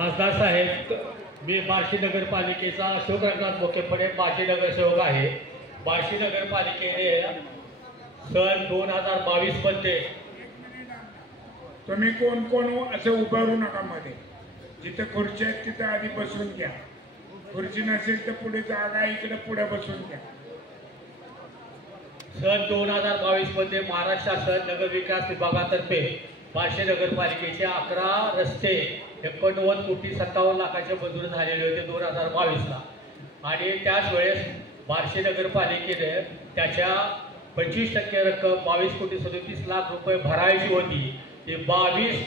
खासदार साहेब, मी बार्शी नगरपालिकेचा अशोक रंगनाथ मोकेपणे बार्शी नगरसेवक आहे. बार्शी नगरपालिकेने सन 2022 मध्ये तुम्ही कोण कोण असं उभारू नका मध्ये. जिथं खुर्ची आहेत तिथं आधी बसून घ्या. खुर्ची नसेल तर पुढे जागा इकडे पुढे बसून घ्या. सन 2022 मध्ये महाराष्ट्र शासन नगर विकास विभागातर्फे बार्शी नगरपालिकेचे 11 रस्ते 89 कोटी 57 लाखाचे मंजूर झालेले होते 2022 ला. आणि त्याच वेळेस बार्शी नगरपालिकेने त्याच्या 25% रक्कम 22 कोटी 37 लाख रुपये भरायची होती. ते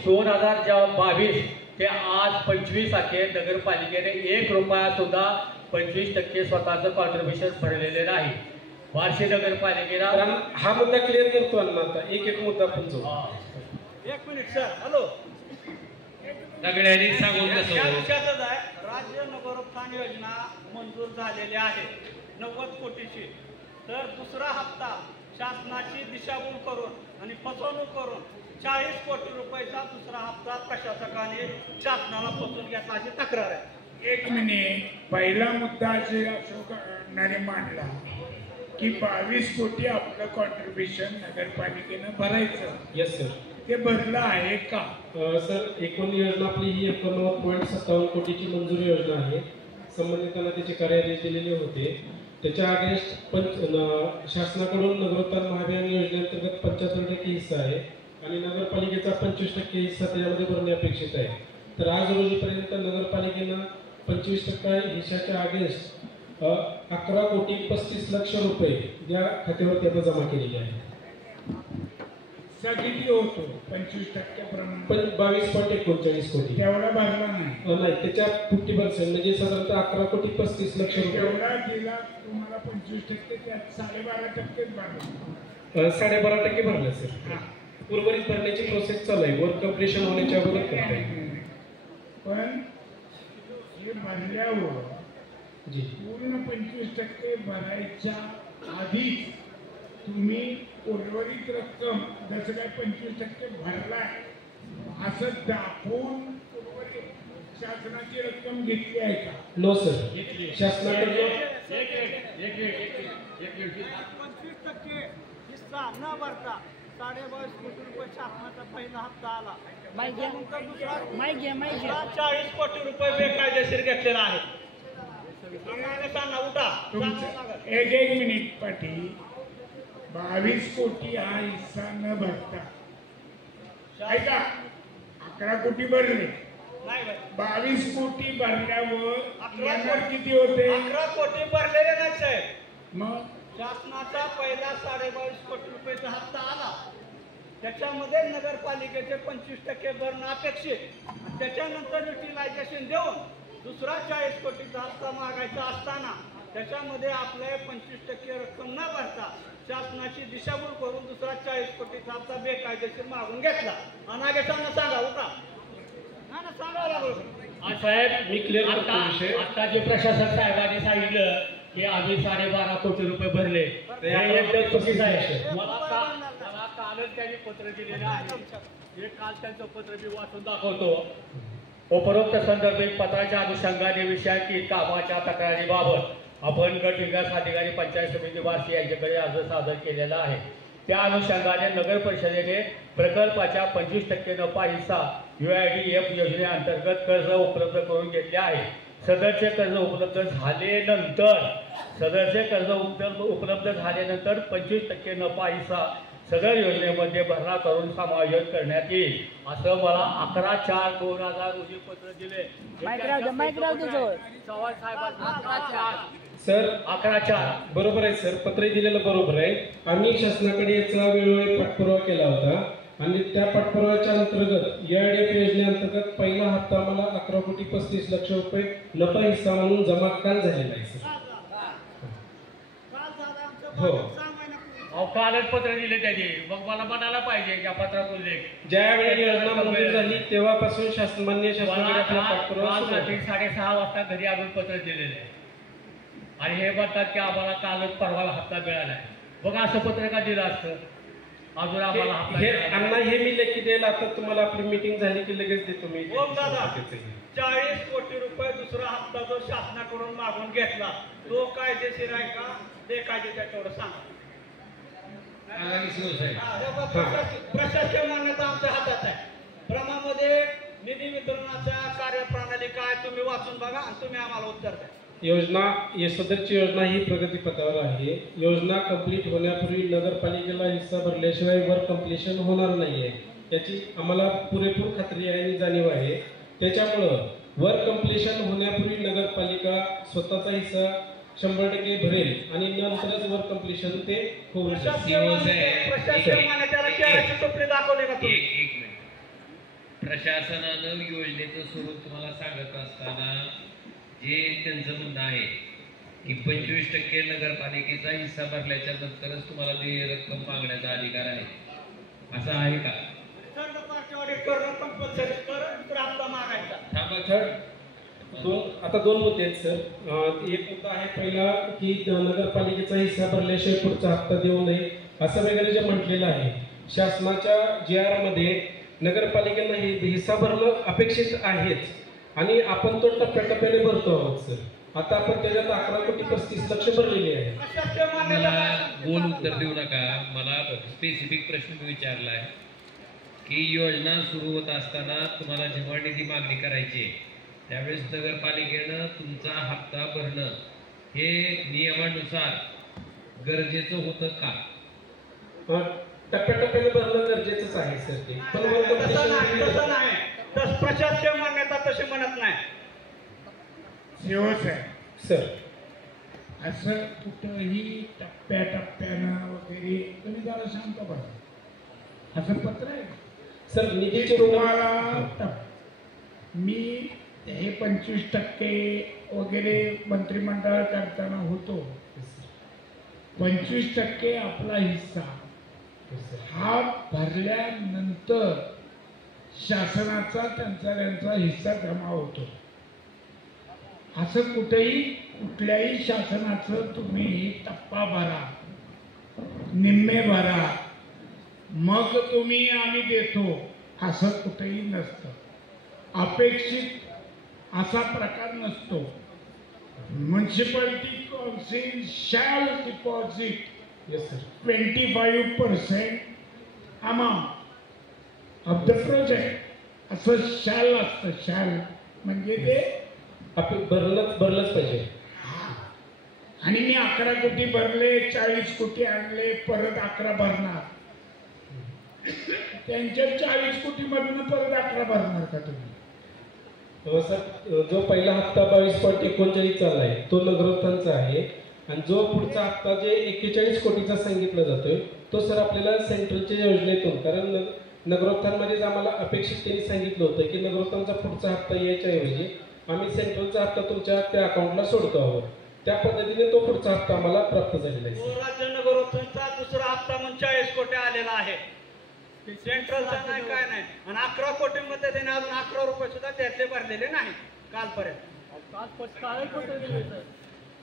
2022 ते आज 25 अखेर नगरपालिकेने 1 रुपया सुद्धा 25% स्वतःचं कॉन्ट्रीब्युशन भरलेले नाही. बार्शी नगरपालिकेला हा मुद्दा क्लिअर करतो अण्णा. आता एक मुद्दा पण एक मिनिट सर. हॅलो, सगळ्यांनी सांगून विषयातच आहे. राज्य नगरोत्थान योजना मंजूर झालेली आहे 90 कोटीची. तर दुसरा हप्ता शासनाची दिशाभूल करून आणि फसवणूक करून 40 कोटी रुपयाचा दुसरा हप्ता प्रशासकाने शासनाला फसवून घेतला अशी तक्रार आहे. एक मिनिट. पहिला मुद्दा जे अशोक अण्णाने मांडला की 22 कोटी आपलं कॉन्ट्रीब्युशन नगरपालिकेनं भरायचं. Yes sir. ते भरलं आहे का सर? एकूण योजना आपली ही 89.57 कोटीची मंजुरी योजना आहे. संबंधितांना त्याचे कार्यादेश दिलेले होते. त्याच्या अगेन्स्ट शासनाकडून नगरोत्थान महाअभियान योजनेअंतर्गत 75% हिस्सा आहे आणि नगरपालिकेचा 25% हिस्सा त्याच्यामध्ये भरणे अपेक्षित आहे. तर आज रोजीपर्यंत नगरपालिकेनं 25% हिस्साच्या अगेन्स्ट 11 कोटी 35 लक्ष रुपये या खात्यावरती आता जमा केलेले आहेत. किती होतो 25% प्रमाणे? 22.39 कोटी. तेवढा भरला नाही. त्याच्या 50% म्हणजे साधारणतः 11 कोटी 35 लक्ष रुपये. एवढा दिला तुम्हाला 25%, त्यात 12.5% भरला. 12.5% भरला सर. उर्वरित भरण्याची प्रोसेस चालू आहे. वर्क कम्प्लिशन होण्याच्या अगोदर करता येईल. पण हे भरल्यावर जी पूर्ण 25% भरायच्या आधीच तुम्ही उर्वरित रक्कम जसं काय 25% भरलाय असं दाखवून उर्वरित शासनाची रक्कम घेतली आहे का? No sir. शासनाकडून 25% हिस्सा न भरता 22.5 कोटी रुपये शासनाचा पहिला हप्ता आला. त्यानंतर दुसरा 40 कोटी रुपये बेकायदेशीर घेतलेला आहे. एक मिनिट पाटील. 22 कोटी हा हिस्सा न भरता ऐका 11 कोटी भरले. 22 कोटी भरल्यावर 11 किती होते? 11 कोटी भरलेले नाही साहेब. मग शासनाचा पहिला 22.5 कोटी रुपयाचा हप्ता आला. त्याच्यामध्ये नगरपालिकेचे 25% भरणं अपेक्षित. त्याच्यानंतर युटिलायझेशन देऊन दुसरा 40 कोटीचा हप्ता मागायचा असताना त्याच्यामध्ये आपले 25% रक्कम न भरता शासनाची दिशाभूल करून दुसरा 40 कोटीचा हप्ता बेकायदेशीर मागून घेतला. अनागेशांना सांगा उठा. सांगा लागलो साहेब. मी क्लिअर करतो विषय. आता जे प्रशासक साहेबांनी सांगितलं की आम्ही 12.5 कोटी रुपये भरले, हे एकदम चुकीचं आहे. मला कालच त्यांनी पत्र दिलेलं आहे. हे काल त्यांचं पत्र मी वाचून दाखवतो. उपरोक्त संदर्भित पत्राच्या अनुषंगाने विषयांकित कामाच्या तक्रारीबाबत आपण गट विकास अधिकारी पंचायत समिती बार्शी यांच्याकडे अर्ज सादर केलेला आहे. त्या अनुषंगाने नगर परिषदेने प्रकल्पाच्या 25% नफा हिस्सा UIDF योजनेअंतर्गत कर्ज उपलब्ध करून घेतले आहे. सदरचे कर्ज उपलब्ध झाल्यानंतर 25% नफा हिस्सा सदर योजनेमध्ये भरणा करून समायोजन करण्यात येईल असं मला 11/4/2000 रोजी पत्र दिले. चव्हाण साहेबांना सर 11/4 बरोबर आहे सर. पत्र दिलेलं बरोबर आहे. आम्ही शासनाकडे याचा वेळोवेळी पाठपुरावा केला होता आणि त्या पाठपुराव्याच्या अंतर्गत UIDF योजनेअंतर्गत पहिला हप्ता आम्हाला 11 कोटी 35 लक्ष रुपये नफा हिस्सा म्हणून जमा काल झालेला आहे सर. हो. कालच पत्र दिले त्यांनी. मग मला म्हणायला पाहिजे या पत्रात उल्लेख. ज्यावेळी योजना मंजूर झाली तेव्हापासून शासनाकडे पाठपुरावा 6:30 वाजता घरी आणून पत्र दिलेले आहे आणि हे म्हणतात की आम्हाला कालच परवा हप्ता मिळाला आहे. बघा असं पत्र का दिलं असतं? अजून आम्हाला हप्ता हे द्यायला अण्णा हे मी लेखी द्यायला आता तुम्हाला आपली मीटिंग झाली की लगेच देतो मी. ओम दादा 40 कोटी रुपये दुसरा हप्ता जो शासनाकडून मागून घेतला तो कायदेशीर आहे का ते कायदेशीर तेवढं सांगा. प्रशासकीय मान्यता आमच्या हातात आहे. प्रमामध्ये निधी वितरणाच्या कार्यप्रणाली काय तुम्ही वाचून बघा आणि तुम्ही आम्हाला उत्तर द्या. योजना सदरची योजना ही प्रगतीपथावर आहे. योजना कंप्लीट होण्यापूर्वी नगरपालिकेला हिस्सा भरल्याशिवाय वर्क कंप्लीशन होणार नाहीये याची आम्हाला पुरेपूर खात्री आहे आणि जाणीव आहे. त्याच्यामुळं वर्क कंप्लीशन होण्यापूर्वी नगरपालिका स्वतःचा हिस्सा 100% भरेल आणि नंतरच वर्क कंप्लीशन ते होईल. प्रशासकीय मान्यतेला केळाची टोपली दाखवली का तुम्ही? एक मिनिट. प्रशासनानं योजनेचं स्वरूप तुम्हाला सांगत असताना जे त्यांचं म्हणणं आहे की 25% नगरपालिकेचा हिस्सा भरल्याच्या नंतरच तुम्हाला देय रक्कम मागण्याचा अधिकार आहे, असं आहे का? थर्ड पार्टी ऑडिट करणं कंपल्सरी करून दुसरा हप्ता मागायचा. आता दोन मुद्दे आहेत सर. एक मुद्दा आहे पहिला की नगरपालिकेचा हिस्सा भरल्याशिवाय पुढचा हप्ता देऊ नये असं वगैरे जे म्हटलेलं आहे. शासनाच्या GR मध्ये नगरपालिकेला हिस्सा भरणं अपेक्षित आहेच आणि आपण तो टप्प्याटप्प्याने भरतो आहोत सर. आता आपण त्याच्यात 11,35,00,000 भरलेली आहे. प्रशासकीय मला मान्यता गोल उत्तर देऊ नका. मला स्पेसिफिक प्रश्न मी विचारला आहे की योजना सुरू होत असताना तुम्हाला जेव्हा निधी मागणी करायची त्यावेळेस नगरपालिकेनं तुमचा हप्ता भरणं हे नियमानुसार गरजेचं होतं का? टप्प्याटप्प्याने भरणं गरजेचंच आहे सर ते. पण वर्क तसं नाही. तसं प्रशासकीय मान्यता तशी म्हणत नाही. साहेब सर असं कुठंही टप्प्याटप्प्यानं वगैरे तुम्ही जरा शांत बसा. असं पत्र आहे सर निधीचे तुम्हाला मी हे 25% वगैरे मंत्रिमंडळ करताना होतो. 25% आपला हिस्सा हा भरल्यानंतर शासनाचा त्यांचा हिस्सा जमा होतो. असं कुठल्याही शासनाचं तुम्ही टप्पा भरा, निम्मे भरा, मग तुम्ही आम्ही देतो असं कुठेही नसतं. अपेक्षित असा प्रकार नसतो. Municipality council shall deposit 25% amount of the project असं शॅल असतं. शॅल म्हणजे ते आपण भरलंच पाहिजे. आणि मी 11 कोटी भरले, 40 कोटी आणले, परत 11 भरणार. त्यांच्या 40 कोटी मधून परत 11 भरणार का तुम्ही? सर जो पहिला हप्ता 22.39 चालला आहे तो नगरोत्थानचा आहे आणि जो पुढचा हप्ता जे 41 कोटीचा सांगितला जातोय तो सर आपल्याला सेंट्रलच्या योजनेतून, कारण नगरोत्थानमध्येच आम्हाला अपेक्षित त्यांनी सांगितलं होतं की नगरोत्थानचा पुढचा हप्ता यायच्या ऐवजी आम्ही सेंट्रलचा हप्ता तुमच्या त्या अकाउंटला सोडतो आहोत. त्या पद्धतीने तो पुढचा हप्ता आम्हाला प्राप्त झालेला आहे. राज्य नगरोत्थानचा दुसरा हप्ता म्हणून 40 कोटी आलेला आहे. सेंट्रलचा नाही काय नाही. आणि 11 कोटीमध्ये त्याने अजून 11 रुपये सुद्धा त्यातले भरलेले नाही कालपर्यंत.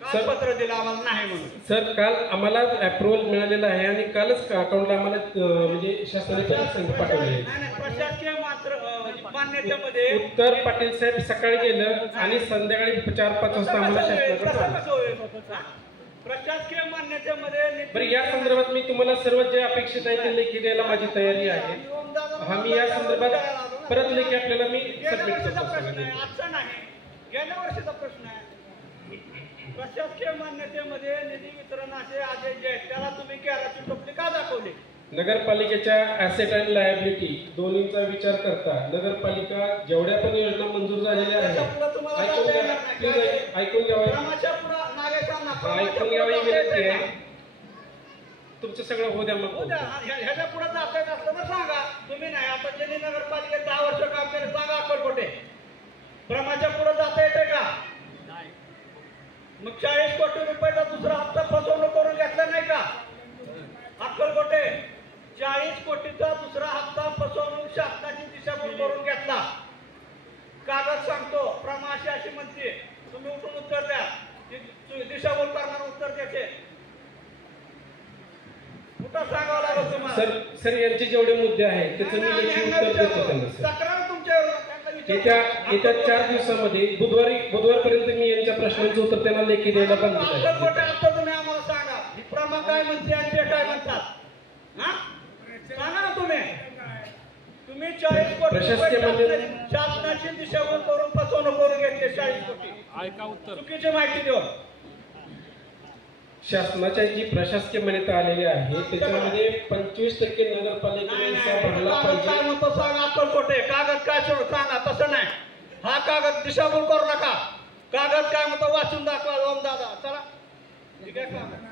काल पत्र दिलं आम्हाला नाही म्हणून. सर काल आम्हाला अप्रुव्हल मिळालेलं आहे आणि कालच अकाउंटला आम्हाला म्हणजे शासनाने पाठवले. नाही प्रशासकीय मान्यतेमध्ये उत्तर पाटील साहेब सकाळी गेलं आणि संध्याकाळी 4-5 वाजता आम्हाला शासनाकडे. प्रशासकीय मान्यतेमध्ये बरं या संदर्भात मी तुम्हाला सर्व जे अपेक्षित आहे ते लेखी द्यायला माझी तयारी आहे. हा मी या संदर्भात परत लेखी आपल्याला मी सबमिट करतो. आजचा नाही, गेल्या वर्षीचा प्रश्न आहे. प्रशासकीय मान्यतेमध्ये निधी वितरणाचे आदेश जे आहेत त्याला तुम्ही केळाची टोपली का दाखवली? नगरपालिकेच्या ऍसेट आणि लायबिलिटी दोन्हीचा विचार करता नगरपालिका जेवढ्या पण योजना मंजूर झालेल्या आहेत ऐकून घ्यावा विनंती आहे. तुमचं सगळं होऊ द्या मग. ह्याच्या पुढे जात असलं तर सांगा. तुम्ही नाही आता ज्यांनी नगरपालिकेत 10 वर्ष काम केलं सांगा अक्कलकोटे भ्रमाच्या पुढे जाता येते का? मग 40 कोटी रुपयाचा दुसरा हप्ता फसवणूक करून घेतला नाही का अक्कलकोटे? 40 कोटीचा दुसरा हप्ता फसवणूक शासनाची दिशाभूल करून घेतला. कागद सांगतो प्रमाशी अशी म्हणते. तुम्ही उठून उत्तर द्या. दिशाभूल करणार उत्तर द्यायचे. कुठं सांगावं लागलं तुम्हाला? सर यांचे जेवढे मुद्दे आहेत त्याचं मी लेखी उत्तर देतो त्यांना सर. तक्रार तुमच्यावर त्यांना विचारा. येत्या 4 दिवसामध्ये बुधवारपर्यंत मी यांच्या प्रश्नांचं उत्तर त्यांना लेखी द्यायला बंद आता मोठे आता तुम्ही आम्हाला सांगा ही प्रमा काय म्हणते आणि ते काय म्हणतात हा? सांगा ना तुम्ही 40 कोटी प्रशासकीय रुपये शासनाची दिशाभूल करून फसवणूक करून घेतले 40 कोटी चुकीची माहिती देऊन. शासनाच्या जी प्रशासकीय मान्यता आलेली आहे त्याच्यामध्ये 25% नगरपालिकेचा भरला काय पाहिजे. म्हणतो सांगा अक्कलकोटे कागद काय सोड सांगा. तसं नाही हा कागद दिशाभूल करू नका. कागद काय म्हणतो वाचून दाखवा ओम दादा. चला ठीक आहे कागद.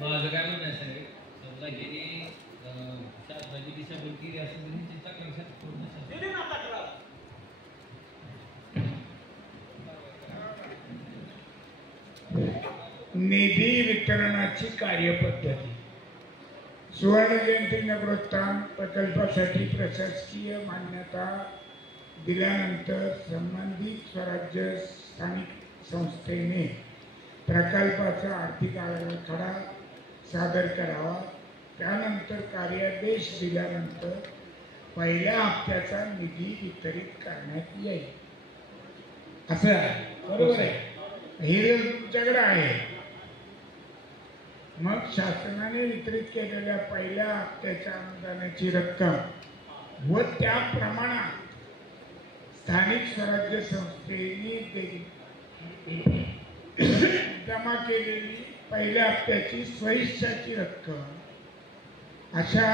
माझं काय म्हणणं आहे साहेब, समजा गेली शासनाची दिशाभूल केली असेल तर त्यांची तक्रार पूर्ण शासन दिली ना तक्रार. निधी वितरणाची कार्यपद्धती. सुवर्ण जयंती नगरोत्थान प्रकल्पासाठी प्रशासकीय मान्यता दिल्यानंतर संबंधित स्वराज्य स्थानिक संस्थेने प्रकल्पाचा आर्थिक आराखडा सादर करावा. त्यानंतर कार्यादेश दिल्यानंतर पहिल्या हप्त्याचा निधी वितरित करण्यात येईल. असं आहे, बरोबर आहे. हे तुमच्याकडे आहे. मग शासनाने वितरित केलेल्या पहिल्या हप्त्याच्या अनुदानाची रक्कम व त्या प्रमाणात स्थानिक स्वराज्य संस्थेने जमा केलेली पहिल्या हप्त्याची स्वइच्छाची रक्कम अशा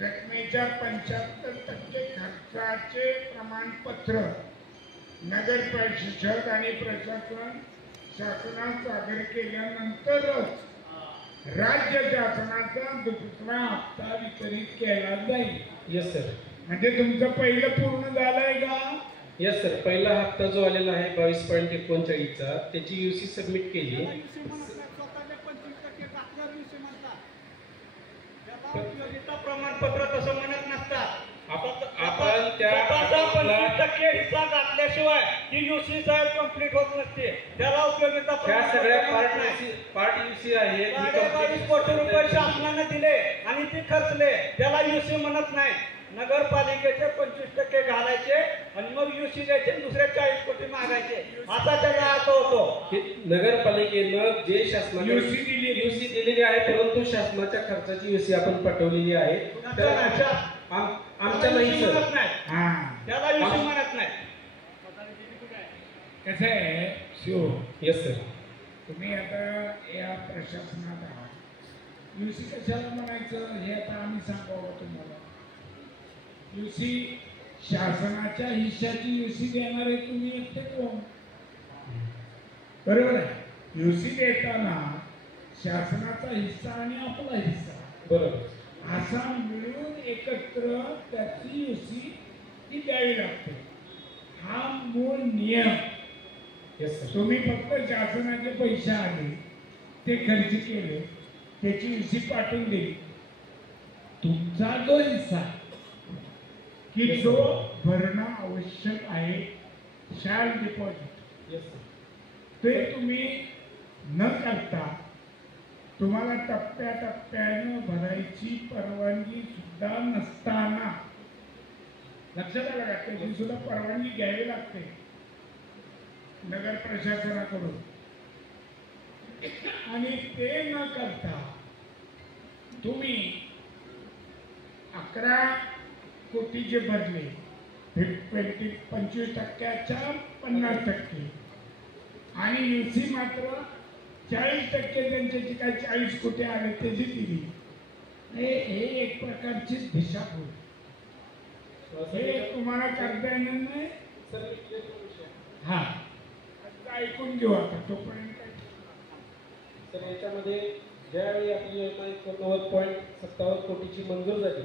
रकमेच्या 75% खर्चाचे प्रमाणपत्र नगर परिषद आणि प्रशासन शासनात सादर केल्यानंतरच राज्य शासनाचा दुसरा हप्ता वितरित केला जाईल. Yes sir. म्हणजे तुमचं पहिलं पूर्ण झालंय का? Yes sir. पहिला हप्ता जो आलेला आहे 22.39चा त्याची UC सबमिट केली. प्रमाणपत्र तसं म्हणत नसतात. आपण त्या 25% हिस्सा घातल्याशिवाय ती UC साहेब कंप्लीट होत नसते. त्याला उपयोगिता त्या सगळ्या नाही. पार्ट UC आहेत. 22 कोटी रुपये शासनाने दिले आणि ती खर्चले त्याला UC म्हणत नाही. नगरपालिकेचे 25% घालायचे आणि मग UC द्यायचे दुसरे 40 कोटी मागायचे असा त्याचा अर्थ होतो. नगरपालिकेनं जे शासनाने UC दिलेली आहे परंतु शासनाच्या खर्चाची UC आपण पटवलेली आहे. आमच्या नाही सर. त्याला UC म्हणत नाही. कसं आहे शिव, येस सर. तुम्ही आता या प्रशासनात आहात. UC कशाला म्हणायचं हे आता आम्ही सांगावं तुम्हाला. UC शासनाच्या हिश्श्याची UC देणारे तुम्ही एकटे कोण? बरोबर आहे. UC देताना शासनाचा हिस्सा आणि आपला हिस्सा बरोबर असा मिळून एकत्र त्याची UC ती द्यावी लागते. हा मूळ नियम. Yes sir. तुम्ही फक्त शासनाचे पैसे आले ते खर्च केले त्याची UC पाठवून दिली. तुमचा जो हिस्सा की जो भरणं आवश्यक आहे शॅल डिपॉझिट येस सर. ते तुम्ही न करता तुम्हाला टप्प्याटप्प्यानं भरायची परवानगी सुद्धा नसताना लक्षात आलं का? त्याची सुद्धा परवानगी घ्यावी लागते नगर प्रशासनाकडून. आणि ते न करता तुम्ही 11 कोटी जे भरले 25%च्या 50% आणि UC मात्र 40% त्यांच्याची काय 40 कोटी आले त्याची दिली. हे एक प्रकारची दिशाभूल. हे तुम्हाला करता येणार नाही. हा ऐकून घेऊ आता तोपर्यंत. तर याच्यामध्ये ज्यावेळी आपली योजना 89.57 कोटीची मंजूर झाली.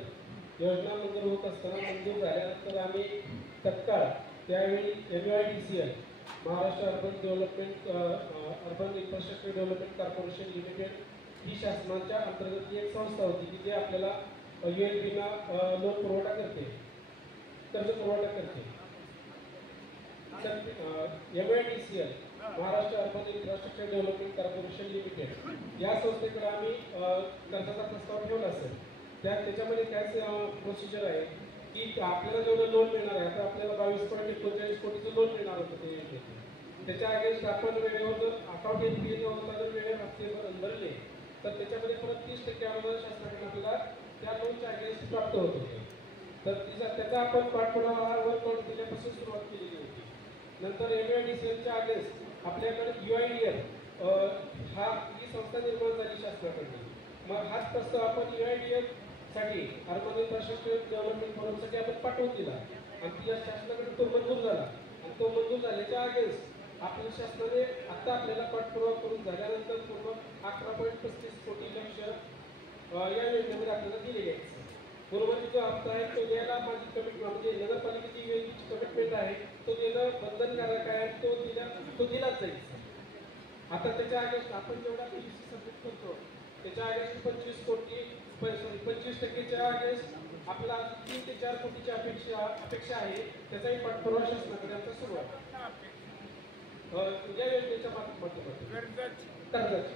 योजना मंजूर होत असताना मंजूर झाल्यानंतर आम्ही तत्काळ त्यावेळी MUIDCL Maharashtra urban infrastructure development corporation limited ही शासनाच्या अंतर्गत एक संस्था होती की जी आपल्याला ULBना लोन पुरवठा करते, कर्ज पुरवठा करते. MUIDCL Maharashtra urban infrastructure development corporation limited या संस्थेकडे आम्ही कर्जाचा प्रस्ताव ठेवला असेल. त्याच्यामध्ये काय प्रोसिजर आहे की आपल्याला जेवढं लोन मिळणार आहे, आता आपल्याला 22.39 कोटीचं लोन मिळणार होतं ते योजनेत. त्याच्या अगेन्स्ट आपण वेळेवर जर अकाउंट एनपीए जर वेळेवर हप्ते भरले तर त्याच्यामध्ये परत 30% अनुदान शासनाकडे आपल्याला त्या लोनच्या अगेन्स्ट प्राप्त होत होते. तर त्याचा आपण पाठपुरावा वर्क केल्यापासून सुरुवात केलेली होती. नंतर MIDCLच्या अगेन्स्ट आपल्याकडे UIDF ही संस्था निर्माण झाली शासनाकडे. मग हाच प्रस्ताव आपण UIDF साठी अर्बन इन्फ्रास्ट्रक्चर डेव्हलपमेंट फोरमसाठी आपण पाठवून दिला आणि तिला शासनाकडे तो मंजूर झाला. आणि तो मंजूर झाल्याच्या अगेन्स्ट आपल्या शासनाने आता आपल्याला पाठपुरावा करून झाल्यानंतर पूर्ण 11.35 कोटी लक्ष या योजनेमध्ये आपल्याला दिलेले आहेत. पूर्वची जो हप्ता आहे तो द्यायला माझी कमिटमेंट म्हणजे नगरपालिकेची योजनेची कमिटमेंट आहे तो देणं बंधनकारक आहे. तो दिलाच जाईल. आता त्याच्या अगेन्स्ट आपण जेवढा PVC सबमिट करतो त्याच्या अगेन्स्ट 25%च्या अगेन्स्ट आपला 3 ते 4 कोटीची अपेक्षा आहे. त्याचाही पाठपुरावा शासनाकडे आमचा सुरू आहे. या योजनेच्या माध्यमातून कर्जाची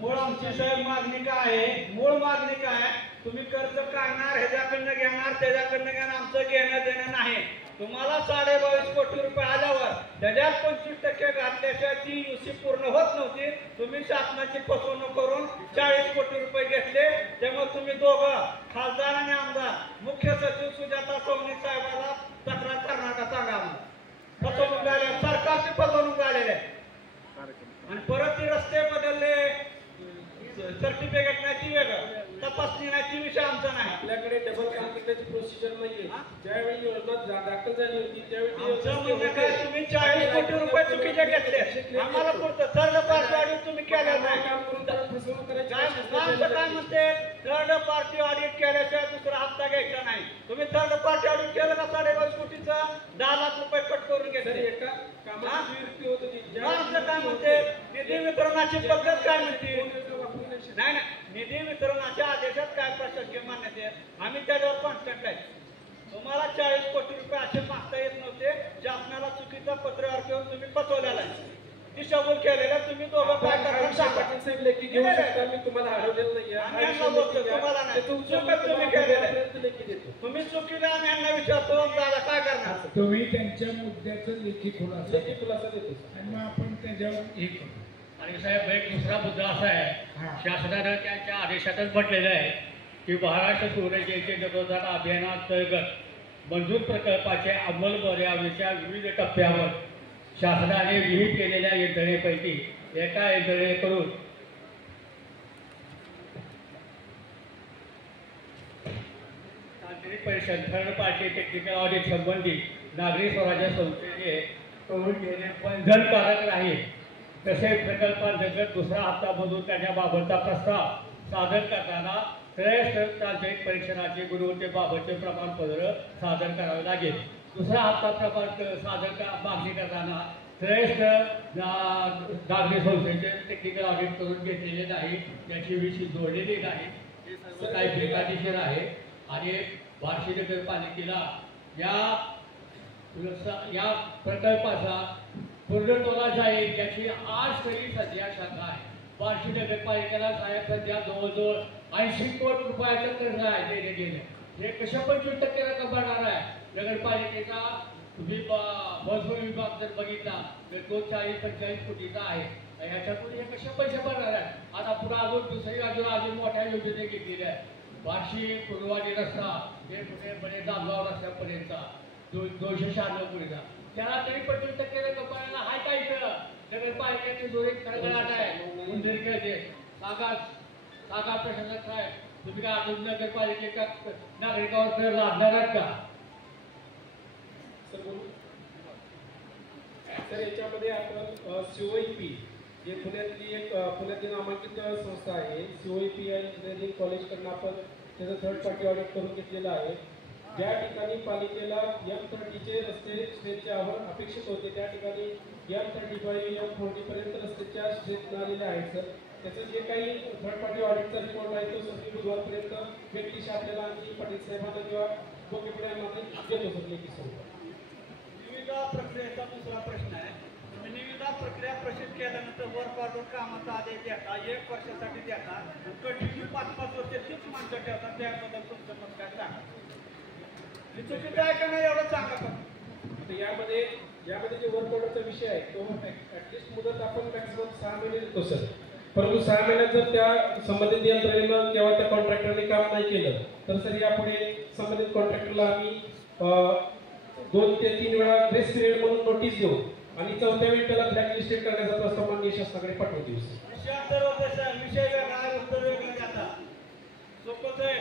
मूळ आमची साहेब मागणी काय आहे? मूळ मागणी काय? तुम्ही कर्ज काढणार, ह्याच्याकडनं घेणार, त्याच्याकडनं घेणार, आमचं घेणं देणं नाही. तुम्हाला 22.5 कोटी रुपये आल्यावर त्याच्यात 25% घातल्याशिवाय ती युसी पूर्ण होत नव्हती. तुम्ही शासनाची फसवणूक करून 40 कोटी रुपये घेतले. त्यामुळे तुम्ही दोघं खासदार आणि आमदार मुख्य सचिव सुजाता सोवनी साहेबांना तक्रार करणार का सांगा. फसवणूक झाली, सरकारची फसवणूक झालेली आहे. आणि परत ते रस्ते बदलले, सर्टिफिकेट नाही ती वेगळं, तपासणी नाही ती विषय आमचा नाही. आपल्याकडे डबल काम करण्याची प्रोसिजर नाहीये. ज्यावेळी योजना दाखल झाली होती त्यावेळी आमचं म्हणजे काय, तुम्ही 40 कोटी रुपये चुकीचे घेतले. आम्हाला पुरतं थर्ड पार्टी ऑडिट तुम्ही केलं नाही. आमचं काय म्हणते, थर्ड पार्टी ऑडिट केल्याशिवाय दुसरा हप्ता घ्यायचा नाही. तुम्ही थर्ड पार्टी ऑडिट केलं का 22.5 कोटीचा 10 लाख रुपये कट करून घेतले. एका कामाची विरुद्ध होत होती. आमचं काय म्हणते, निधी वितरणाची पद्धत काय म्हणते? नाही नाही, निधी वितरणाच्या आदेशात काय प्रशासकीय मान्यते आम्ही त्याच्यावर कॉन्स्टंट आहे. तुम्हाला 40 कोटी रुपये असे मागता येत नव्हते. शासनाला चुकीचा पत्रावर घेऊन तुम्ही फसवलेला आहे. दिशाभूल केलेला तुम्ही दोघं काय करणार सांगा. साहेब लेखी घेऊ शकता. मी तुम्हाला हरवलेलं नाही. आम्ही यांना बोलतो, तुम्हाला नाही. चुकीचं तुम्ही केलेलं आहे. तुम्ही चुकीला आम्ही यांना विचारतो दादा काय करणार. तुम्ही त्यांच्या मुद्द्याचं लेखी खुलासा देतो आणि मग आपण त्याच्यावर हे करू. आणि साहेब एक दुसरा मुद्दा असा आहे, शासनानं त्यांच्या आदेशातच म्हटलेलं आहे की महाराष्ट्र सूर्यजयंती जगोदान अभियानांतर्गत मंजूर प्रकल्पाचे अंमलबजावणीच्या विविध टप्प्यावर शासनाने विहित केलेल्या यंत्रणेपैकी एका यंत्रणेकडून तांत्रिक परिषद थर्ड पार्टी टेक्निकल ऑडिट संबंधित नागरी स्वराज्य संस्थेने करून घेणे बंधनकारक राहील. तसेच प्रकल्पांतर्गत दुसरा हप्ता मंजूर करण्याबाबतचा प्रस्ताव सादर करताना श्रेष्ठ तांत्रिक परीक्षणाचे गुणवत्तेबाबतचे प्रमाणपत्र सादर करावे लागेल. दुसरा हप्ता मागणी करताना श्रेष्ठ नागरी संस्थेचे टेक्निकल ऑडिट करून घेतलेले नाही, त्याची विषय जोडलेली नाही. हे सर्व काही बेकायदेशीर आहे आणि बार्शी नगरपालिकेला या प्रकल्पाचा पूर्णत्वाला जाईल याची आज तरी सध्या शंका आहे. बार्शी नगरपालिकेला साहेब सध्या जवळजवळ 80 कोटी रुपयाचं कर्ज आहे देणे गेले. हे कशा 25% रक्कम भरणार आहे. नगरपालिकेचा तुम्ही महसूल विभाग जर बघितला तर तो 40-45 कोटीचा आहे. ह्याच्यातून हे कशा पैसे भरणार आहे. आता पुन्हा अजून मोठ्या योजना घेतलेल्या आहे. बार्शी पूर्वाडी रस्ता हे पुणे बरे दामगाव रस्त्यापर्यंतचा 296 कोटीचा, त्याला तरी 25% रक्कम भरायला हाय काय इथं. नगरपालिकेची जोरी खडखडाट आहे. उंदीर खेळते सागा प्रशासक साहेब, तुम्ही काय अजून नगरपालिकेच्या नागरिकावर लादणार आहात का. तर याच्यामध्ये आपण COEP जे पुण्यातली नामांकित संस्था आहे. COEP इंजिनिअरिंग कॉलेजकडनं आपण त्याचं थर्ड पार्टी ऑडिट करून घेतलेलं आहे. ज्या ठिकाणी पालिकेला M30चे रस्ते स्ट्रेचचे अपेक्षित होते त्या ठिकाणी M35 M40 पर्यंत रस्त्याच्या स्ट्रेच आलेले आहेत. सर त्याचं जे काही थर्ड पार्टी ऑडिटचा रिपोर्ट आहे तो सर बुधवारपर्यंत व्यक्तिशः आपल्याला आणि पाटील साहेबांना किंवा बोकेपुढे देतो सर लेखी स्वरूपात. निविदा प्रक्रियेचा दुसरा प्रश्न आहे. तुम्ही निविदा प्रक्रिया प्रसिद्ध केल्यानंतर वर्क ऑर्डर कामाचा आदेश देता, 1 वर्षासाठी देता, कंटिन्यू 5-5 वर्ष तीच माणसं ठेवतात. त्याबद्दल तुमचं मत काय सांगा? हे चुकीचं आहे का नाही एवढं सांगा फक्त. तर यामध्ये जे वर्क ऑर्डरचा विषय आहे तो ऍटलिस्ट मुदत आपण मॅक्सिमम 6 महिने देतो सर. परंतु 6 महिन्यात जर त्या संबंधित यंत्रणेनं किंवा त्या कॉन्ट्रॅक्टरने काम नाही केलं तर सर यापुढे संबंधित कॉन्ट्रॅक्टरला आम्ही 2 ते 3 वेळा ग्रेस पिरियड म्हणून नोटीस देऊ आणि 4थ्या वेळी त्याला ब्लॅकलिस्टेड करण्याचा प्रस्ताव माननीय शासनाकडे पाठवून देऊ सर. विषय वेगळा आहे, उत्तर वेगळं द्याचा. सोपंच आहे.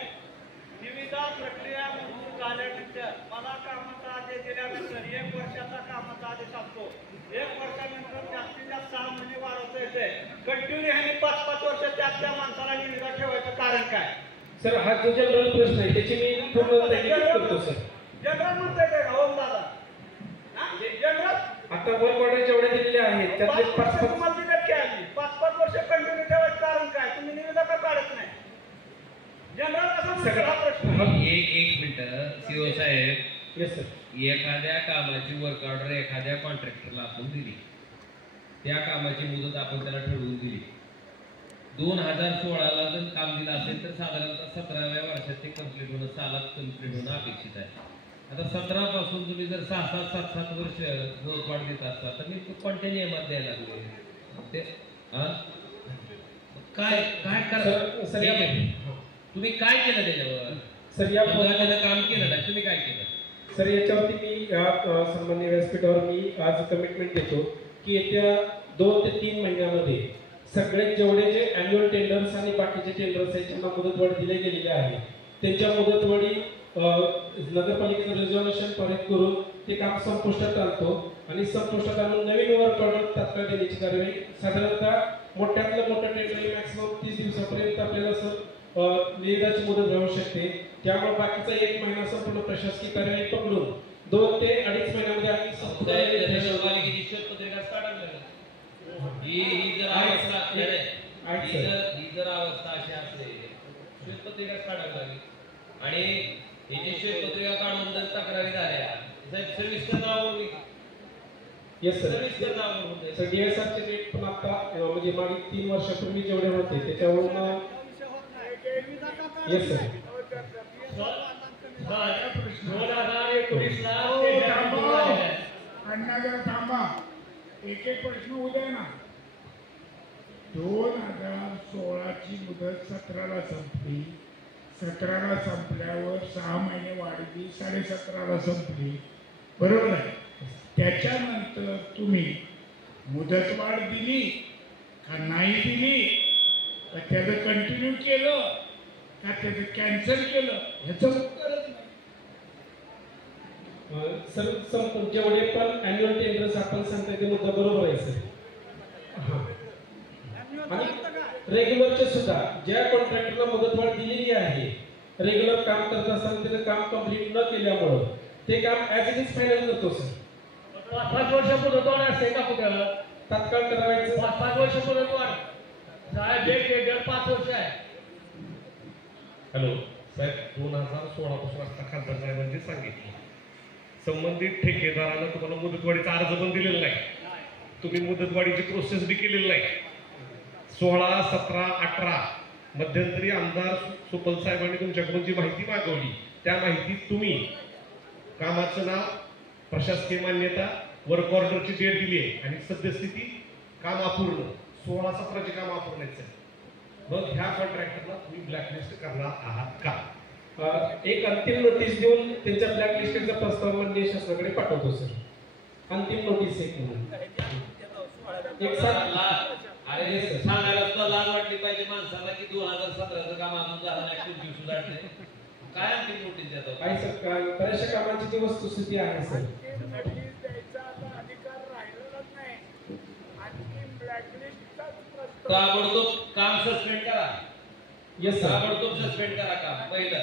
निविदा प्रक्रिया मंजूर झाल्यानंतर मला कामाचा आदेश दिल्यानंतर 1 वर्षाचा कामाचा आदेश असतो. 1 वर्षानंतर जास्तीत जास्त 6 महिने वाढवता येते. कंटिन्यू ह्याने 5-5 वर्ष त्या माणसाला निविदा ठेवायचं कारण काय? सर हा जो जनरल प्रश्न आहे त्याची मी पूर्ण तयारी करतो सर. जनरल म्हणताय काय होम दादा? जनरल आता वर्क ऑर्डर जेवढे दिलेले आहेत त्यातले 5 तुम्हाला दिलेत की आधी 5-5 वर्ष कंटिन्यू ठेवायचं कारण काय? तुम्ही निविदा का काढत नाही? जनरल एक मिनिट सीओ साहेब. Yes sir. एखाद्या कामाची वर्क ऑर्डर एखाद्या कॉन्ट्रॅक्टरला आपण दिली, त्या कामाची मुदत आपण त्याला ठरवून दिली. 2016ला जर काम दिलं असेल तर साधारणतः 17व्या वर्षात ते कंप्लीट होणं, सालात कंप्लीट होणं अपेक्षित आहे. आता 17 पासून तुम्ही जर 6-7, 7-7 वर्ष वर्क देत असता तर मी कोणत्या नियमात द्यायला लागले ते काय काय करा? तुम्ही काय केलं त्याच्यावर? सर या काम केलं नाही, तुम्ही काय केलं? सर याच्यावरती मी सामान्य व्यासपीठावर मी आज कमिटमेंट देतो की येत्या 2 ते 3 महिन्यामध्ये सगळे जेवढे जे अॅन्युअल टेंडर्स आणि बाकीचे टेंडर्स आहेत ज्यांना मुदतवाढ दिले गेलेले आहे त्यांच्या मुदतवाढी नगरपालिकेचं रिझर्वेशन परत करून ते काम संपुष्टात आणतो आणि संपुष्टात आणून नवीन वर्क ऑर्डर तात्काळ देण्याची कार्यवाही साधारणतः मोठ्यातलं मोठं टेंडर मॅक्सिमम 30 दिवसापर्यंत आपल्याला सर निविदाची मुदत राहू शकते. त्यामुळे बाकीचा 1 महिना संपूर्ण प्रशासकीय कार्यवाही पकडून 2 ते 2.5 महिन्यामध्ये आम्ही नगरपालिकेची शोधपत्रिका काढावी लागेल. ही जर अवस्था अशी असेल शोधपत्रिका काढावी लागेल आणि याची शोधपत्रिका काढून जर तक्रारी झाल्या साहेब सर्व्हिस करणार. Yes sir. डीएसआरचे रेट पण आता म्हणजे मागील 3 वर्षापूर्वी जेवढे होते त्याच्यावरून येस सर. 2019ला अण्णा जरा थांबा, एक प्रश्न उद्या ना. 2016ची मुदत 17ला संपली. 17ला संपल्यावर 6 महिने वाढली, 17.5ला संपली, बरोबर आहे. त्याच्यानंतर तुम्ही मुदतवाढ दिली का नाही दिली, का त्याचं कंटिन्यू केलं का त्याचं कॅन्सल केलं, ह्याचं उत्तरच नाही. सर जेवढे पण अॅन्युअल टेंडर्स आपण सांगताय ते मुद्दा बरोबर आहे सर. आणि रेग्युलरचे सुद्धा ज्या कॉन्ट्रॅक्टरला मुदतवाढ दिलेली आहे रेग्युलर काम करत असताना त्याचं काम कंप्लीट न केल्यामुळं ते काम ॲज इट इज फायनल करतो सर. 5 वर्ष मुदतवाढ असते का कुठं? तात्काळ करायचं. 5 वर्ष मुदतवाढ साहेब, एक टेंडर 5 वर्ष आहे. हॅलो साहेब, 2016 पासून आता खासदार साहेबांनी सांगितलं संबंधित ठेकेदाराला तुम्हाला मुदतवाढीचा अर्ज पण दिलेला नाही, तुम्ही मुदतवाढीची प्रोसेस बी केलेली नाही. 16, 17, 18 मध्यंतरी आमदार सुपल साहेबांनी तुमच्याकडून जी माहिती मागवली त्या माहितीत तुम्ही कामाचं नाव, प्रशासकीय मान्यता, वर्क ऑर्डरची डेट दिली आहे आणि सद्यस्थिती काम अपूर्ण, 16-17चे काम अपूर्ण आहेत. मग ह्या कॉन्ट्रॅक्टरला तुम्ही ब्लॅकलिस्ट करणार आहात का? एक अंतिम नोटीस देऊन त्यांच्या ब्लॅकलिस्टचा प्रस्ताव माननीय शासनाकडे पाठवतो सर. अंतिम नोटीस एक म्हणून सांगायला सुद्धा लाज वाटली पाहिजे माणसाला की 2017चं काम अजून झालं नाही, खूप सुधारले. काय अंतिम नोटीस देतात? आहे सर. बऱ्याचशा कामांची जी वस्तुस्थिती आहे सर. ताबडतोब काम सस्पेंड करा. Yes sir. ताबडतोब सस्पेंड करा काम पहिलं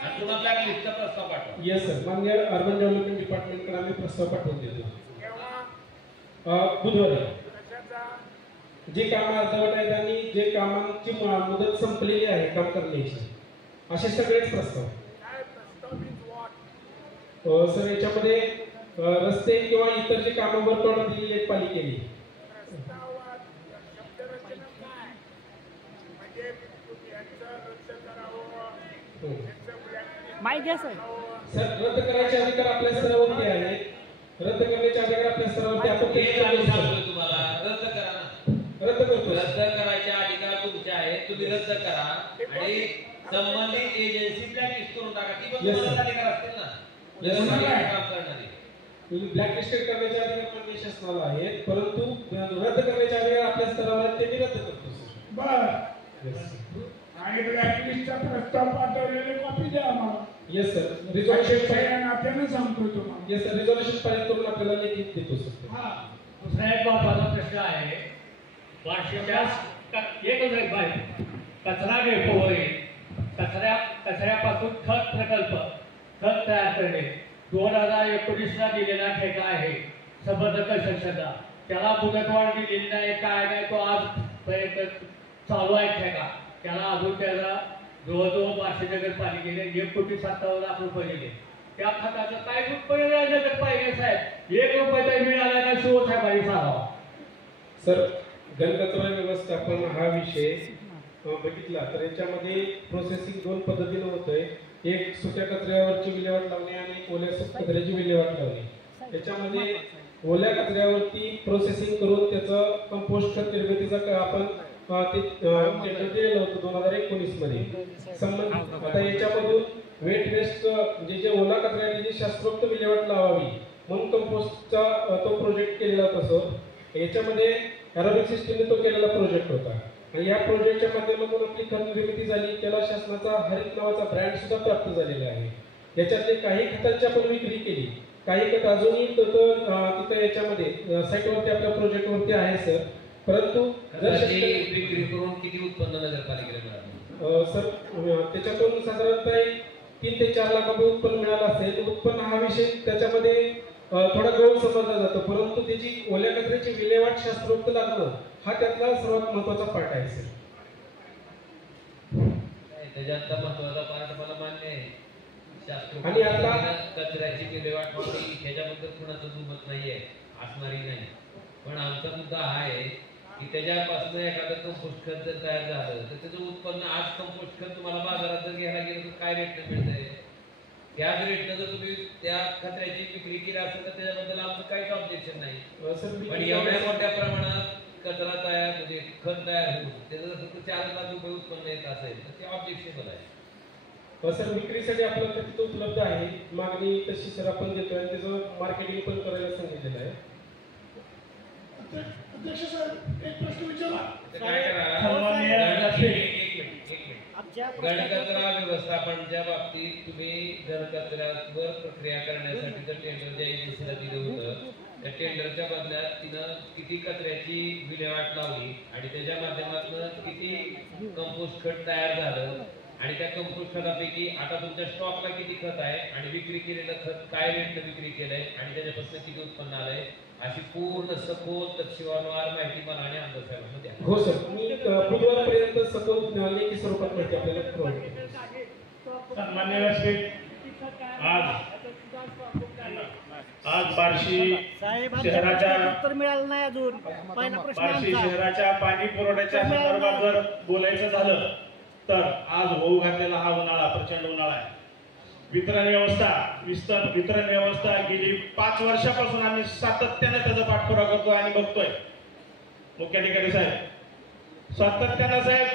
आणि पुन्हा ब्लॅकलिस्टचा प्रस्ताव पाठवा. Yes sir. माननीय अर्बन डेव्हलपमेंट डिपार्टमेंटकडे आम्ही प्रस्ताव पाठवून देतो. बुधवारी जे काम अर्धवट आहेत आणि जे कामांची मुदत संपलेली आहे काम करण्याची असे सगळेच प्रस्ताव सर. याच्यामध्ये रस्ते किंवा इतर जे कामं वर्क ऑर्डर दिलेली आहेत पालिकेने. सर रद्द करायचे अधिकार आपल्या स्तरावरती आहेत. रद्द करण्याचे अधिकार आपल्या स्तरावरती आपण ते सांगतोय तुम्हाला रद्द करा ना. रद्द करतो. रद्द करायचे अधिकार तुमचे आहेत, तुम्ही रद्द करा आणि संबंधित एजन्सी ब्लॅकलिस्ट करून टाका. ती पण तुम्हाला अधिकार असतील ना काम करणारी. ब्लॅकलिस्टेड करण्याचे अधिकार पण शासनाला आहेत, परंतु रद्द करण्याचे अधिकार आपल्या स्तरावर आहेत, ते मी रद्द करतो. बर आणि ब्लॅकलिस्टचा प्रस्ताव पाठवलेली कॉपी द्या आम्हाला. Yes sir. रिझॉल्युशन नात्यानं सांगतो तुम्हाला. Yes sir. रिझॉल्युशन फाईल करून आपल्याला लिखित देतो सर. हा दुसरा एक महत्वाचा प्रश्न आहे. बार्शीच्या एकच एक बाई कचरा डेपोवरील कचऱ्यापासून खत प्रकल्प खत तयार करणे 2019ला दिलेला ठेका आहे संबंध कन्स्ट्रक्शनचा. त्याला मुदतवाढ दिलेली नाही, काय नाही, तो आजपर्यंत चालू आहे ठेका. त्याला अजून त्याला जवळजवळ बार्शी नगरपालिकेने 1,57,00,000 दिले. त्या खताचं काय उत्पन्न नगरपालिके साहेब 1 रुपये तरी मिळाला का शिवसाहेबांनी सांगावा. सर घनकचरा व्यवस्थापन हा विषय बघितला तर याच्यामध्ये प्रोसेसिंग 2 पद्धतीने होतंय. एक सुक्या कचऱ्यावरची विल्हेवाट लावणे आणि ओल्या कचऱ्याची विल्हेवाट लावणे. त्याच्यामध्ये ओल्या कचऱ्यावरती प्रोसेसिंग करून त्याचं कंपोस्ट खत निर्मितीचा आपण ते दिलेलं होतं 2019 मध्ये संबंधित. आता याच्यामधून वेट वेस्ट म्हणजे जे ओला कचऱ्याने जी शास्त्रोक्त विल्हेवाट लावावी म्हणून कंपोस्टचा तो प्रोजेक्ट केलेला होता सर. याच्यामध्ये एरोबिक सिस्टीमने तो केलेला प्रोजेक्ट होता आणि या प्रोजेक्टच्या माध्यमातून आपली खत निर्मिती झाली. त्याला शासनाचा हरित नावाचा ब्रँड सुद्धा प्राप्त झालेला आहे. याच्यातले काही खतांची आपण विक्री केली, काही खत अजूनही तिथं याच्यामध्ये साईटवरती आपल्या प्रोजेक्टवरती आहे सर. परंतु विक्री करून किती उत्पन्न नगरपालिकेला मिळालं सर त्याच्यातून साधारणतः 3 ते 4 लाख रुपये उत्पन्न मिळालं असेल. उत्पन्न हा विषय त्याच्यामध्ये थोडा गौण समजला जातो, परंतु त्याची ओल्या कचऱ्याची विल्हेवाट शास्त्रोक्त लागणं हा त्यातला सर्वात महत्वाचा पार्ट आहे सर. त्याच्यात महत्वाचा पार्ट मला मान्य आहे. आणि आता कचऱ्याची विल्हेवाट होती ह्याच्याबद्दल कुणाचं दुमत नाहीये, असणारी नाही. पण आमचा मुद्दा हा आहे की त्याच्यापासून एखादं कंपोस्ट खत जर तयार झालं तर त्याचं उत्पन्न आज कंपोस्ट खत तुम्हाला बाजारात जर घ्यायला गेलं तर काय रेटनं मिळतंय. त्याच रेटनं जर तुम्ही त्या कचऱ्याची विक्री केली असेल तर त्याच्याबद्दल आमचं काहीच ऑब्जेक्शन नाही. पण एवढ्या मोठ्या प्रमाणात कचरा तयार म्हणजे खत तयार होऊन त्याचं जर फक्त 4 लाख रुपये उत्पन्न येत असेल तर ते ऑब्जेक्शनेबल आहे. सर विक्रीसाठी आपलं तिथं उपलब्ध आहे, मागणी तशी सर आपण देतोय आणि त्याचं मार्केटिंग पण करायला सांगितलेलं आहे. अध्यक्ष साहेब एक प्रश्न विचारा. काय करा घनकचरा व्यवस्थापनाच्या बाबतीत तुम्ही घनकचऱ्यावर प्रक्रिया करण्यासाठी जर टेंडर ज्या एजन्सीला दिलं होतं त्या टेंडरच्या बदल्यात तिनं किती कचऱ्याची विल्हेवाट लावली आणि त्याच्या माध्यमातून किती कंपोस्ट खत तयार झालं आणि त्या कंपोस्ट खतापैकी आता तुमच्या स्टॉकला किती खत आहे आणि विक्री केलेलं खत काय रेटनं विक्री केलंय आणि त्याच्यापासून किती उत्पन्न आलंय अशी पूर्ण सखोल तपशीलवार माहिती मला आणि आमदार साहेबांना द्या. हो सर. मी बुधवारपर्यंत सखोल लेखी स्वरूपात माहिती आपल्याला पुरवतो. सन्मान्य व्यासपीठ आज बार्शी शहराच्या उत्तर मिळालं नाही अजून. पहिला प्रश्न बार्शी आमचा. शहराच्या पाणी पुरवठ्याच्या संदर्भात जर बोलायचं झालं तर आज होऊ घातलेला हा उन्हाळा प्रचंड उन्हाळा आहे. वितरण व्यवस्था गेली 5 वर्षापासून आम्ही सातत्याने त्याचा पाठपुरावा करतोय आणि बघतोय. मुख्याधिकारी साहेब सातत्यानं साहेब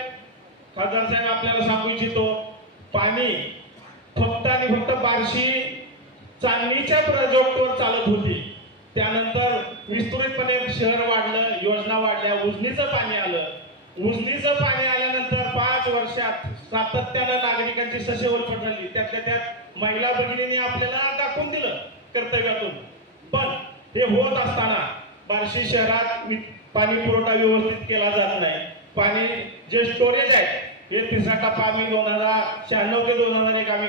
खासदार साहेब आपल्याला सांगू इच्छितो पाणी फक्त आणि फक्त बार्शी चांदणीच्या प्रोजेक्टवर चालत होती. त्यानंतर विस्तृतपणे शहर वाढलं, योजना वाढल्या, उजनीचं पाणी आलं. उजनीचं पाणी आल्यानंतर 5 वर्षात सातत्यानं नागरिकांची ससेवलपट झाली. त्यातल्या त्यात महिला भगिनींनी आपल्याला दाखवून दिलं कर्तव्यातून. पण हे होत असताना बार्शी शहरात पाणी पुरवठा व्यवस्थित केला जात नाही. पाणी जे स्टोरेज आहे हे 3रा टप्पा आम्ही 2096 ते 2001 आम्ही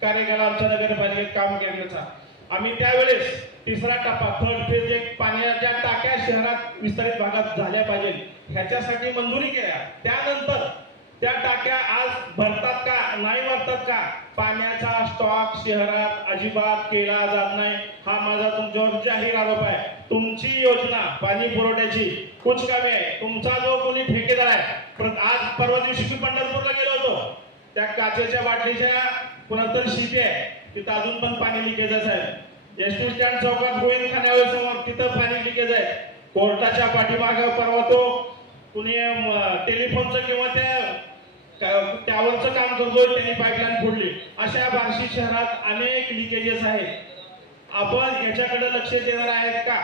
कार्यकाळ आमच्या नगरपालिकेत काम केल्याचा आम्ही त्यावेळेस 3रा टप्पा 3rd फेज एक पाण्याच्या टाक्या शहरात विस्तारित भागात झाल्या पाहिजे ह्याच्यासाठी मंजुरी केल्या. त्यानंतर त्या टाक्या आज भरतात का नाही भरतात का? पाण्याचा स्टॉक शहरात अजिबात केला जात नाही. हा माझा तुमच्यावर जाहीर आरोप आहे. तुमची योजना पाणी पुरवठ्याची कुछ कमी आहे. तुमचा जो कोणी ठेकेदार आहे, आज परवा दिवशी मी पंढरपूरला गेलो होतो, त्या काचेच्या बाटलीच्या कुणातर शिपी आहे तिथं अजून पण पाणी लिकेजच आहे. एसटी स्टँड चौकात होईल खाण्यावर तिथं पाणी लिकेज आहे. कोर्टाच्या पाठीमागं परवा तो कुणी टेलिफोनचं किंवा त्यावरचं काम करतोय त्यांनी पाईपलाईन फोडली. अशा बार्शी शहरात अनेक लिकेजेस आहेत. आपण याच्याकडे लक्ष देणार आहेत का?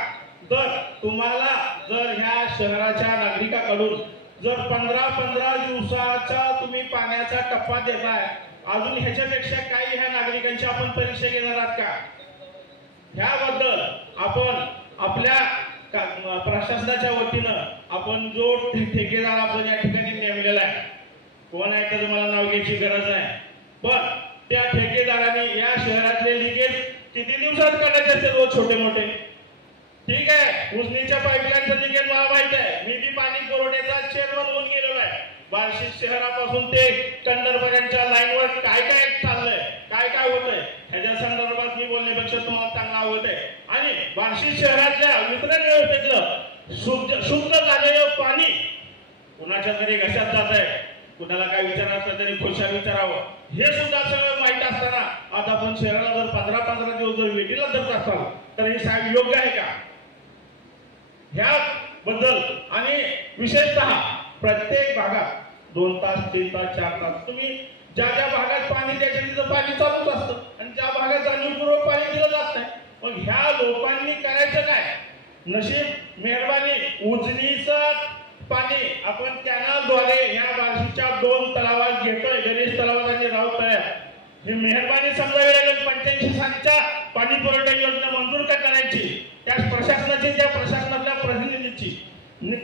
जर तुम्हाला ह्या शहराच्या नागरिकांकडून जर 15 दिवसाचा तुम्ही पाण्याचा टप्पा देताय, अजून ह्याच्यापेक्षा काही ह्या नागरिकांची आपण परीक्षा घेणार आहात का? ह्याबद्दल आपण आपल्या प्रशासनाच्या वतीनं आपण जो ठेकेदार आपण या ठिकाणी नेमलेला आहे, कोण आहे त्याचं मला नाव घ्यायची गरज नाही, पण त्या ठेकेदाराने या शहरातले लिकेज किती दिवसात काढायचे असते रोज छोटे मोठे? ठीक आहे, उजनीच्या पाईपलाईनचं लिकेज मला माहित आहे. मी बी पाणी पुरवठ्याचा चेअरमन होऊन गेलेलो आहे. बार्शी शहरापासून ते कंडरपर्यंतच्या लाईनवर काय काय चाललंय, काय काय होतंय ह्याच्या संदर्भात मी बोलण्यापेक्षा तुम्हाला चांगला आवडत आहे. आणि बार्शी शहराच्या वितरण व्यवस्थेतलं शुद्ध झालेलं पाणी कुणाच्या तरी घशात जात आहे, कुणाला काय विचारायचं तरी खुशाल विचारावं, हे सुद्धा सगळं माहीत असताना आता आपण शहराला जर 15 दिवस जर वेटीला धरत असाल तर हे साहेब योग्य आहे का? ह्याबद्दल आणि विशेषतः प्रत्येक भागात 2 तास 3 तास 4 तास तुम्ही ज्या ज्या भागात पाणी द्यायचे तिथं पाणी चालूच असतं आणि ज्या भागात जाणीवपूर्वक पाणी दिलं जात नाही. मग ह्या लोकांनी करायचं काय? नशीब मेहरबानी उजनीचं पाणी आपण कॅनलद्वारे ह्या बार्शीच्या 2 तलावात घेतोय, गणेश तलावात आणि राव तळ्यात. ही मेहरबानी समजावी लागेल. 85 सालच्या पाणी पुरवठा योजना मंजूर का करायची? त्या प्रशासनाची, त्या प्रशासनातल्या प्रतिनिधीची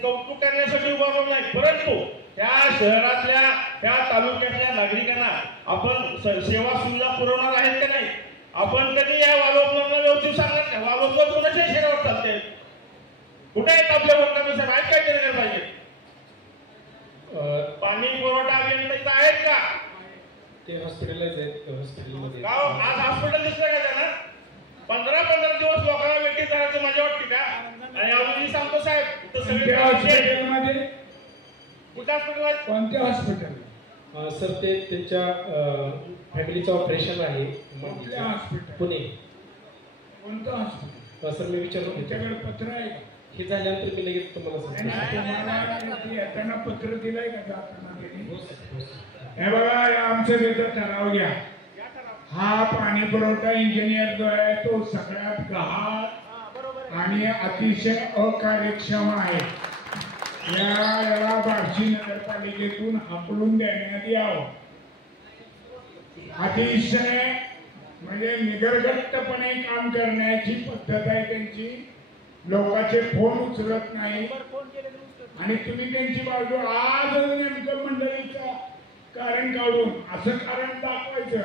कौतुक करण्यासाठी उभारलो नाही, परंतु त्या शहरातल्या त्या तालुक्यातल्या नागरिकांना आपण सेवा सुविधा पुरवणार आहेत का नाही? आपण कधी या वालोपला व्यवस्थित सांगणार का? वालोपवर कोणाच्या शहरावर चालते? कुठे आहेत आपल्या वर्गानुसार साहेब? आहेत काय करायला पाहिजे? पाणी पुरवठा अभियंता इथं आहेत का? ते हॉस्पिटलाइज आहेत हॉस्पिटलमध्ये. आज हॉस्पिटल दिसलं का त्यांना? 15 दिवस लोकांना वेटी करायचं माझ्या वाटते का? आणि अजून मी सांगतो साहेब, इथं सगळे हॉस्पिटलमध्ये कुठं हॉस्पिटल आहे? कोणत्या हॉस्पिटल? सर ते त्यांच्या फॅमिलीचं ऑपरेशन आहे कुठल्या हॉस्पिटल? पुणे. कोणतं हॉस्पिटल? सर मी विचारतो तुमच्याकडे पत्र आहे का? हे झाल्यानंतर मी लगेच तुम्हाला सांगतो. तुम्हाला येताना पत्र दिलंय का जाताना? हे बघा, आमचं तिथं ठराव घ्या. हा पाणी पुरवठा इंजिनियर जो आहे तो सगळ्यात गहाळ आणि अतिशय अकार्यक्षम आहे. याला बार्शी नगरपालिकेतून हाकलून देण्यात यावं. अतिशय म्हणजे निगरगट्टपणे काम करण्याची पद्धत आहे त्यांची. लोकांचे फोन उचलत नाही आणि तुम्ही त्यांची बाजू आज नेमकं मंडळीचं कारण काढून असं कारण दाखवायचं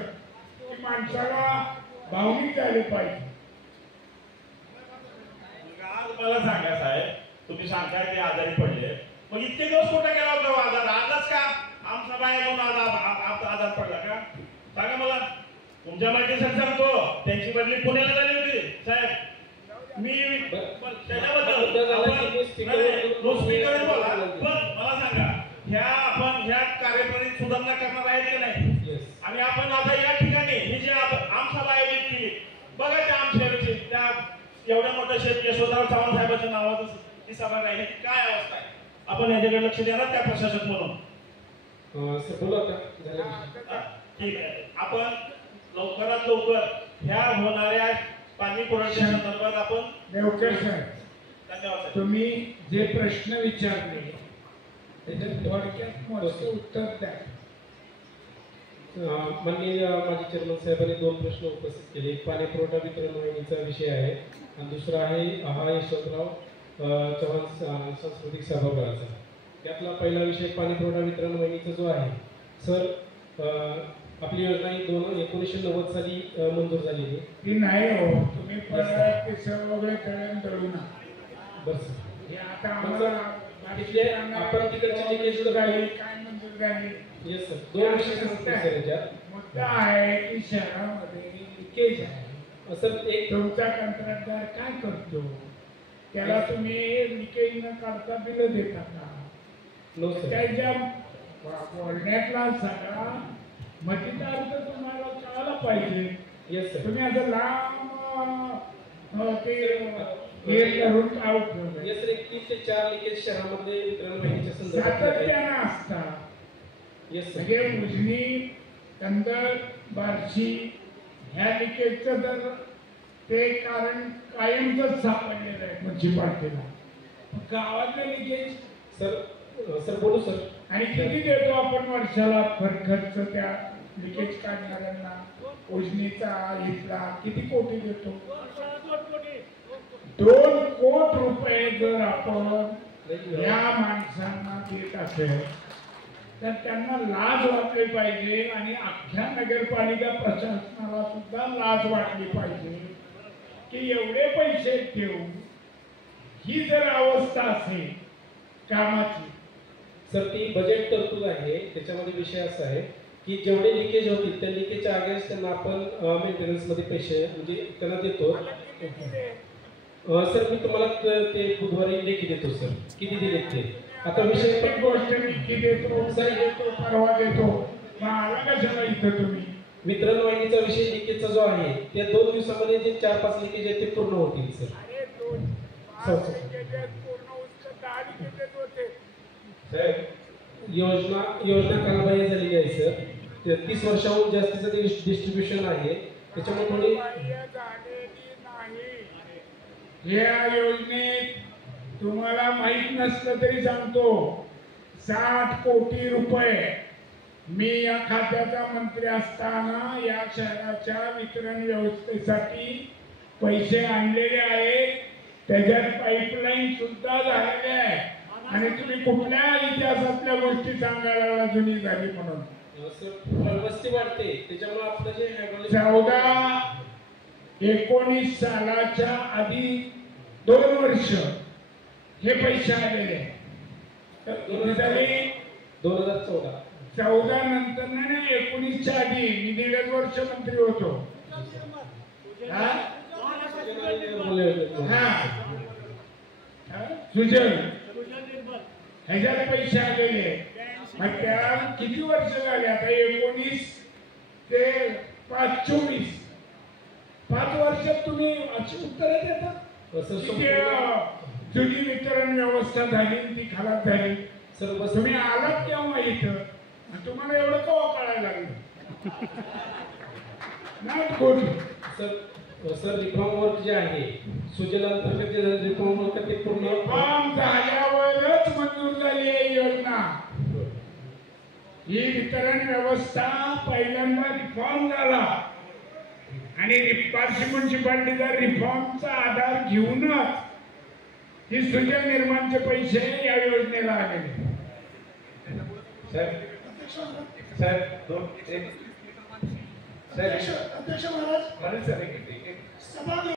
की माणसाला भावनिक झाले पाहिजे. आज मला सांगा साहेब, तुम्ही सांगताय ते आजारी पडले, मग इतके दिवस कुठे गेला होता आजार? आजच का आमचा बाय आजार पडला का? सांगा मला. तुमच्या माहिती सांगतो त्यांची बदली पुण्याला झाली होती साहेब. मी त्याच्याबद्दल बोला, पण मला सांगा आपण ह्या कार्यप्रणालीत सुधारणा करणार आहेत की नाही? आणि आपण आता या ठिकाणी ही जी आमसभा आयोजित केली, बघा त्या आमसभेची, त्या एवढ्या मोठ्या शेत यशोधराव चव्हाण साहेबांच्या नावाचं ही सभा नाही, ह्याची काय अवस्था आहे? आपण याच्याकडे लक्ष देणार त्या प्रशासक म्हणून? ठीक आहे, आपण लवकरात लवकर ह्या होणाऱ्या पाणी पुरवठ्या संदर्भात आपण देवकर साहेब, धन्यवाद. तुम्ही जे प्रश्न विचारले त्याच्यात थोडक्यात मोजके उत्तर द्या. माननीय माजी चेअरमन साहेबांनी 2 प्रश्न उपस्थित केले. एक पाणी पुरवठा वितरण वाहिनीचा विषय आहे आणि दुसरा आहे हा यशवंतराव चव्हाण सांस्कृतिक सभागृहाचा. यातला पहिला विषय पाणी पुरवठा वितरण वाहिनीचा जो आहे. सर, आपली योजना ही 1990 साली मंजूर झालेली. ती नाही हो, तुम्ही परत ते सगळे कळण दळू ना. बस हे आता आम्हाला आपण तिकडची लिकेज झाली, काय मंजूर झाली येस सर, 2 विषय सांगतो सर याच्यात. मुद्दा आहे की शहरामध्ये लिकेज आहे. सर एक तुमचा कंत्राटदार काय करतो? त्याला तुम्ही लिकेज न काढता बिल देता का? No sir. त्याच्या बोलण्यातला सगळा मतीचा अर्थ तुम्हाला कळायला पाहिजे. Yes sir. तुम्ही असं लांब ते हे करून काय उपयोग आहे? येस सर, 1 ते 4 लिकेज शहरामध्ये वितरण माहितीच्या संदर्भात सातत्यानं असतात. Yes sir. म्हणजे उजनी, कंदर, बार्शी ह्या लिकेजचं तर ते कारण कायमच सापडलेलं आहे म्युन्सिपाल्टीला. गावातलं लिकेज सर बोलू सर. आणि किती देतो आपण वर्षाला खर्च त्या लिकेज काढणाऱ्यांना? उजनीचा इथला किती कोटी देतो? 2 कोटी रुपये जर आपण या माणसांना देत असेल तर त्यांना लाज वाटली पाहिजे आणि अख्ख्या नगरपालिका प्रशासनाला सुद्धा लाज वाटली पाहिजे की एवढे पैसे देऊन ही जर अवस्था असेल कामाची. सर ती बजेट तरतूद आहे, त्याच्यामध्ये विषय असा आहे की जेवढे लिकेज होतील त्या लिकेजच्या अगेन्स्ट त्यांना आपण मेंटेनन्स मध्ये पैसे म्हणजे त्यांना देतो. सर मी तुम्हाला ते बुधवारी लेखी देतो सर, किती दिले ते. आता विषय प्रत्येक गोष्ट मी देतो, उद्या देतो, परवा देतो, मग आला कशाला इथं तुम्ही? वितरण वाहिनीचा विषय लिकेजचा जो आहे त्या 2 दिवसामध्ये जे 4-5 लिकेज आहेत ते पूर्ण होतील सर. अरे 5 लिकेजेस पूर्ण होऊन 10 लिकेजेस होते. योजना कालबाह्य झालेली आहे सर. 30 वर्षाहून जास्तीचं ते डिस्ट्रीब्युशन आहे, त्याच्यामुळे थोडी झालेली नाही. या योजनेत तुम्हाला माहित नसलं तरी सांगतो 60 कोटी रुपये मी या खात्याचा मंत्री असताना या शहराच्या वितरण व्यवस्थेसाठी पैसे आणलेले आहेत. त्याच्यात पाईपलाईन सुद्धा झालेले आहे. आणि तुम्ही कुठल्या इतिहासातल्या गोष्टी सांगायला लागला जुनी झाली म्हणून? वस्ती वाढते त्याच्यामुळे आपलं जे 14-19 सालाच्या आधी 2 वर्ष हे पैसे आलेले आहेत. 2014 नंतर नाही 19च्या आधी मी 1.5 वर्ष मंत्री होतो. सुजल ह्याच्यात पैसे आलेले. मग त्या किती वर्ष झाले आता? 19 ते 24 5 वर्षात तुम्ही अशी उत्तरं देता? जुनी वितरण व्यवस्था झाली ती खराब झाली. तुम्ही आलात केव्हा इथं? तुम्हाला एवढं केव्हा कळायला लागलं? Not good. Sir reform work जे आहे सुजल अंतर्गत जे रिफॉर्म वर्क ते पूर्ण रिफॉर्म झाल्यावरच मंजूर झाली आहे योजना. ही वितरण व्यवस्था पहिल्यांदा रिफॉर्म झाला आणि बार्शी म्युन्सिपाल्टीचा रिफॉर्मचा आधार घेऊनच ही सुजल निर्माणचे पैसे या योजनेला आलेले. अध्यक्ष महाराज